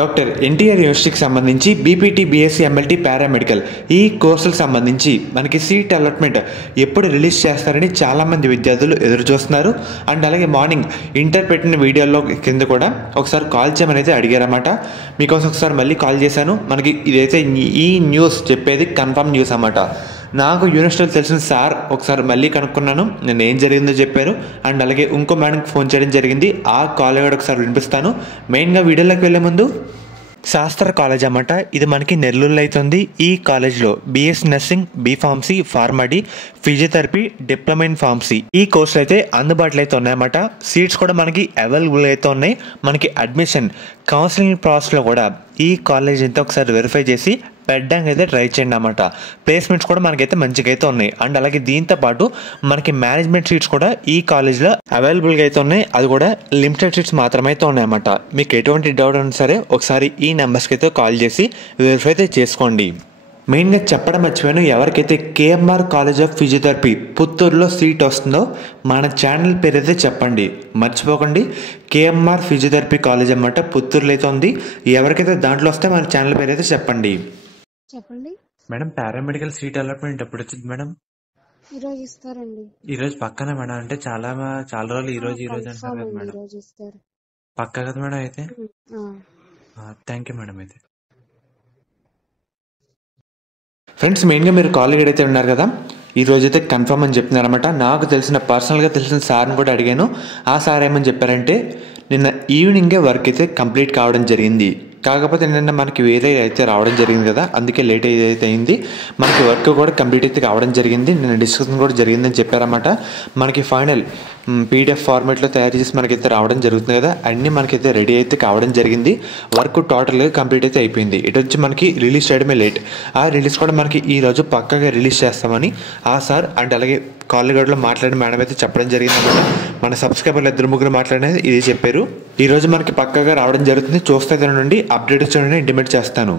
Doctor NTR యూనివర్సిటీకి సంబంధించి BPT, BSc, MLT, paramedical ఈ కోర్సులకు సంబంధించి మనకి సీట్ అలాట్మెంట్ ఎప్పుడు రిలీజ్ చేస్తారని చాలామంది విద్యార్థులు ఎదురు చూస్తున్నారు. అండ్ అలాగే మార్నింగ్ ఇంటర్ పెట్టిన వీడియోలో కింద కూడా ఒకసారి కాల్ చేయమని అయితే అడిగారన్నమాట. మీకోసం ఒకసారి మళ్ళీ కాల్ చేశాను. మనకి ఇదైతే ఈ న్యూస్ చెప్పేది కన్ఫర్మ్ న్యూస్ అన్నమాట. నాకు యూనివర్సిటీలో తెలిసిన సార్ ఒకసారి మళ్ళీ కనుక్కున్నాను, నేను ఏం జరిగిందో చెప్పారు. అండ్ అలాగే ఇంకో మేడంకి ఫోన్ చేయడం జరిగింది. ఆ కాల్ కూడా ఒకసారి వినిపిస్తాను. మెయిన్గా వీడియోలోకి వెళ్ళే ముందు శాస్త్ర కాలేజ్ అన్నమాట. ఇది మనకి నెల్లూరులో అవుతుంది. ఈ కాలేజ్లో BS nursing, B Pharmacy, PharmD, physiotherapy, diploma in pharmacy ఈ కోర్సులు అయితే అందుబాటులో అయితే ఉన్నాయన్నమాట. సీట్స్ కూడా మనకి అవైలబుల్ అయితే ఉన్నాయి. మనకి అడ్మిషన్ కౌన్సిలింగ్ ప్రాసెస్లో కూడా ఈ కాలేజ్ అయితే ఒకసారి వెరిఫై చేసి పెట్టడానికి అయితే ట్రై చేయండి అన్నమాట. ప్లేస్మెంట్స్ కూడా మనకైతే మంచిగా అయితే ఉన్నాయి. అండ్ అలాగే దీంతో పాటు మనకి మేనేజ్మెంట్ సీట్స్ కూడా ఈ కాలేజ్లో అవైలబుల్గా అయితే ఉన్నాయి. అది కూడా లిమిటెడ్ సీట్స్ మాత్రమైతే ఉన్నాయన్నమాట. మీకు ఎటువంటి డౌట్ ఉన్నా సరే ఒకసారి ఈ నెంబర్స్కి అయితే కాల్ చేసి వెరిఫై అయితే చేసుకోండి. మెయిన్గా చెప్పడం మర్చిపోయాను, ఎవరికైతే కేఎంఆర్ కాలేజ్ ఆఫ్ ఫిజియోథెరపీ పుత్తూరులో సీట్ వస్తుందో మన ఛానల్ పేరు అయితే చెప్పండి, మర్చిపోకండి. కేఎంఆర్ ఫిజియోథెరపీ కాలేజ్ అన్నమాట పుత్తూరులో అయితే ఉంది. ఎవరికైతే దాంట్లో వస్తే మన ఛానల్ పేరు అయితే చెప్పండి. మేడం, పారామెడికల్ సీట్ అలాట్మెంట్ ఎప్పుడు వచ్చింది మేడం? ఈరోజు ఇస్తారండి. ఈరోజు పక్కన మేడం, అంటే చాలా రోజులు ఈ రోజు అంటున్నారు కదా మేడం. పక్కా కదా మేడం? అయితే థ్యాంక్ యూ మేడం. అయితే ఫ్రెండ్స్, మెయిన్గా మీరు కాలేజ్ అయితే ఉన్నారు కదా, ఈ రోజు అయితే కన్ఫర్మ్ అని చెప్తున్నారన్నమాట. నాకు పర్సనల్గా తెలిసిన సార్ని కూడా అడిగాను. ఆ సార్ ఏమని చెప్పారంటే, నిన్న ఈవినింగే వర్క్ అయితే కంప్లీట్ కావడం జరిగింది. కాకపోతే నిన్న మనకి వేరే అయితే రావడం జరిగింది కదా, అందుకే లేట్ అయితే అయింది. మనకి వర్క్ కూడా కంప్లీట్ అయితే కావడం జరిగింది. నిన్న డిస్కషన్ కూడా జరిగిందని చెప్పారన్నమాట. మనకి ఫైనల్ పీడిఎఫ్ ఫార్మేట్లో తయారు చేసి మనకైతే రావడం జరుగుతుంది కదా, అన్నీ మనకైతే రెడీ అయితే కావడం జరిగింది. వర్క్ టోటల్గా కంప్లీట్ అయితే అయిపోయింది. ఇటు వచ్చి మనకి రిలీజ్ చేయడమే లేట్. ఆ రిలీజ్ కూడా మనకి ఈరోజు పక్కగా రిలీజ్ చేస్తామని ఆ సార్ అండ్ అలాగే కాలేజ్లో మాట్లాడిన మేడం అయితే చెప్పడం జరిగింది అన్నమాట. మన సబ్స్క్రైబర్లు 2-3 మాట్లాడినది ఇది చెప్పారు. ఈరోజు మనకి పక్కగా రావడం జరుగుతుంది. చూస్తే నుండి అప్డేట్ వచ్చి ఇంటిమేట్ చేస్తాను.